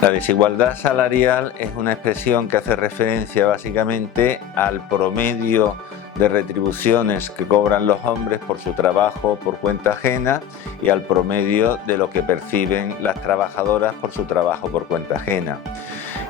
La desigualdad salarial es una expresión que hace referencia básicamente al promedio de retribuciones que cobran los hombres por su trabajo por cuenta ajena y al promedio de lo que perciben las trabajadoras por su trabajo por cuenta ajena.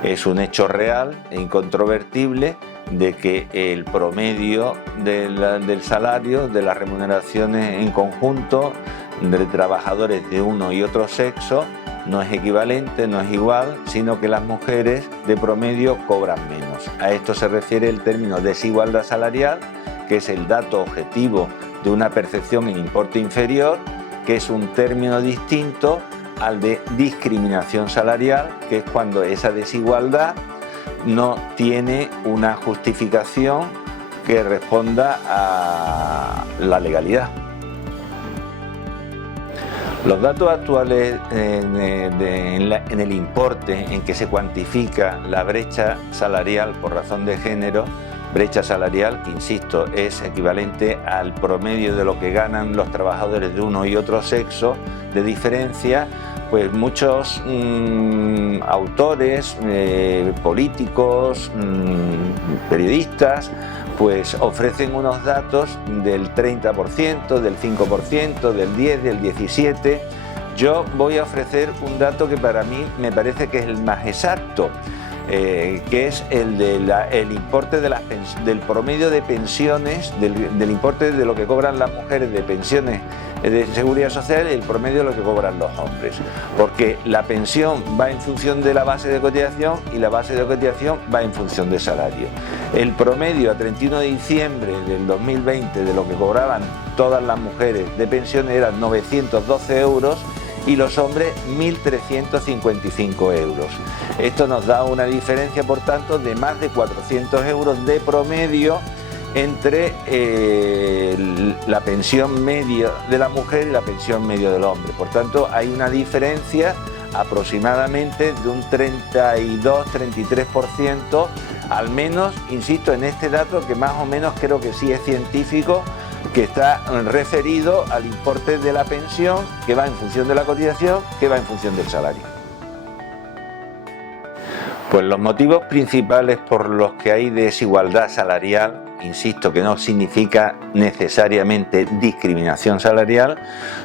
Es un hecho real e incontrovertible de que el promedio del salario, de las remuneraciones en conjunto de trabajadores de uno y otro sexo no es equivalente, no es igual, sino que las mujeres de promedio cobran menos. A esto se refiere el término desigualdad salarial, que es el dato objetivo de una percepción en importe inferior, que es un término distinto al de discriminación salarial, que es cuando esa desigualdad no tiene una justificación que responda a la legalidad. Los datos actuales en el importe en que se cuantifica la brecha salarial por razón de género, brecha salarial que, insisto, es equivalente al promedio de lo que ganan los trabajadores de uno y otro sexo de diferencia, pues muchos autores, políticos, periodistas, pues ofrecen unos datos del 30%, del 5%, del 10%, del 17%. Yo voy a ofrecer un dato que para mí me parece que es el más exacto, que es el del importe del promedio de pensiones, del importe de lo que cobran las mujeres de pensiones de seguridad social y el promedio de lo que cobran los hombres, porque la pensión va en función de la base de cotización y la base de cotización va en función del salario. El promedio a 31 de diciembre del 2020 de lo que cobraban todas las mujeres de pensiones eran 912 euros y los hombres 1.355 euros. Esto nos da una diferencia, por tanto, de más de 400 euros de promedio entre la pensión media de la mujer y la pensión media del hombre. Por tanto, hay una diferencia aproximadamente de un 32-33%, al menos, insisto, en este dato que más o menos creo que sí es científico, que está referido al importe de la pensión, que va en función de la cotización, que va en función del salario. Pues los motivos principales por los que hay desigualdad salarial, insisto que no significa necesariamente discriminación salarial,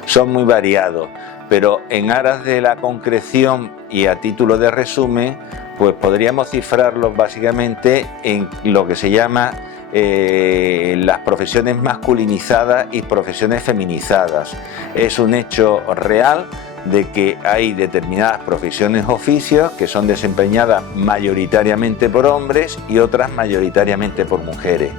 son muy variados, pero en aras de la concreción y a título de resumen, pues podríamos cifrarlos básicamente en lo que se llama las profesiones masculinizadas y profesiones feminizadas. Es un hecho real de que hay determinadas profesiones oficios que son desempeñadas mayoritariamente por hombres y otras mayoritariamente por mujeres,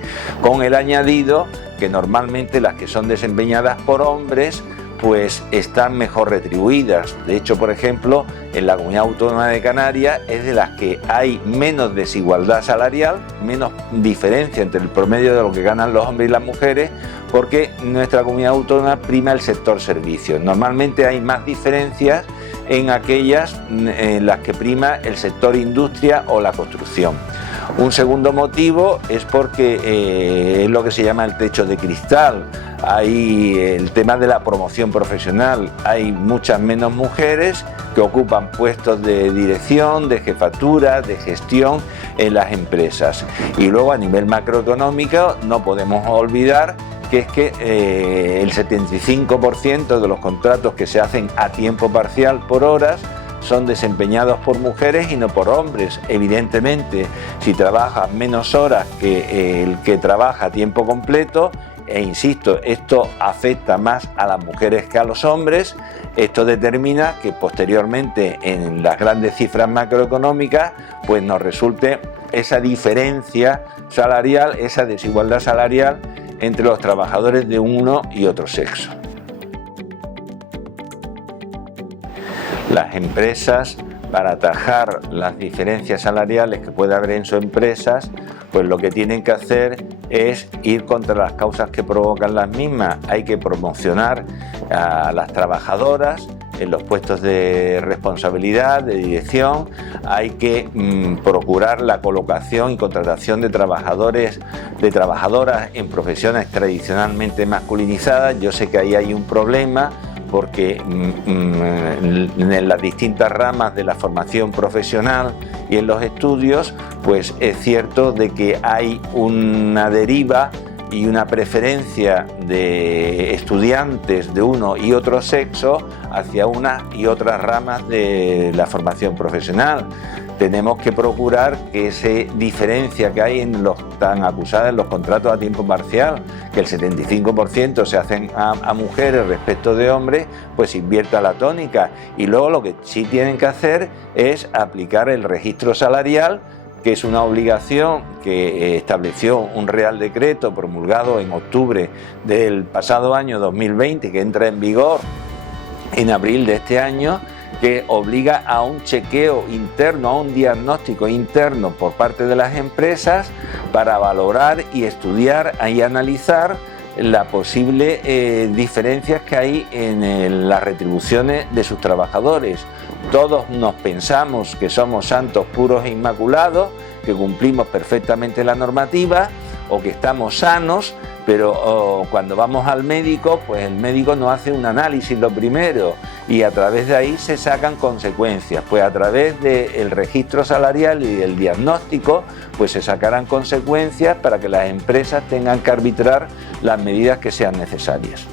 con el añadido que normalmente las que son desempeñadas por hombres pues están mejor retribuidas. De hecho, por ejemplo, en la Comunidad Autónoma de Canarias es de las que hay menos desigualdad salarial, menos diferencia entre el promedio de lo que ganan los hombres y las mujeres, porque nuestra Comunidad Autónoma prima el sector servicios. Normalmente hay más diferencias en aquellas en las que prima el sector industria o la construcción. Un segundo motivo es porque es lo que se llama el techo de cristal. Hay el tema de la promoción profesional. Hay muchas menos mujeres que ocupan puestos de dirección, de jefatura, de gestión en las empresas. Y luego a nivel macroeconómico no podemos olvidar que es que el 75% de los contratos que se hacen a tiempo parcial por horas son desempeñados por mujeres y no por hombres. Evidentemente, si trabajas menos horas que el que trabaja a tiempo completo, e insisto, esto afecta más a las mujeres que a los hombres, esto determina que posteriormente en las grandes cifras macroeconómicas pues nos resulte esa diferencia salarial, esa desigualdad salarial entre los trabajadores de uno y otro sexo. Las empresas, para atajar las diferencias salariales que puede haber en sus empresas, pues lo que tienen que hacer es ir contra las causas que provocan las mismas. Hay que promocionar a las trabajadoras en los puestos de responsabilidad, de dirección. Hay que procurar la colocación y contratación de trabajadores, de trabajadoras en profesiones tradicionalmente masculinizadas. Yo sé que ahí hay un problema, porque en las distintas ramas de la formación profesional y en los estudios, pues es cierto de que hay una deriva y una preferencia de estudiantes de uno y otro sexo hacia unas y otras ramas de la formación profesional. Tenemos que procurar que esa diferencia que hay en los tan acusados en los contratos a tiempo parcial, que el 75% se hacen a mujeres respecto de hombres, pues invierta la tónica. Y luego lo que sí tienen que hacer es aplicar el registro salarial, que es una obligación que estableció un Real Decreto promulgado en octubre del pasado año 2020, que entra en vigor en abril de este año, que obliga a un chequeo interno, a un diagnóstico interno por parte de las empresas para valorar y estudiar y analizar las posibles diferencias que hay en las retribuciones de sus trabajadores. Todos nos pensamos que somos santos, puros e inmaculados, que cumplimos perfectamente la normativa o que estamos sanos, pero cuando vamos al médico, pues el médico nos hace un análisis lo primero y a través de ahí se sacan consecuencias. Pues a través del registro salarial y del diagnóstico, pues se sacarán consecuencias para que las empresas tengan que arbitrar las medidas que sean necesarias.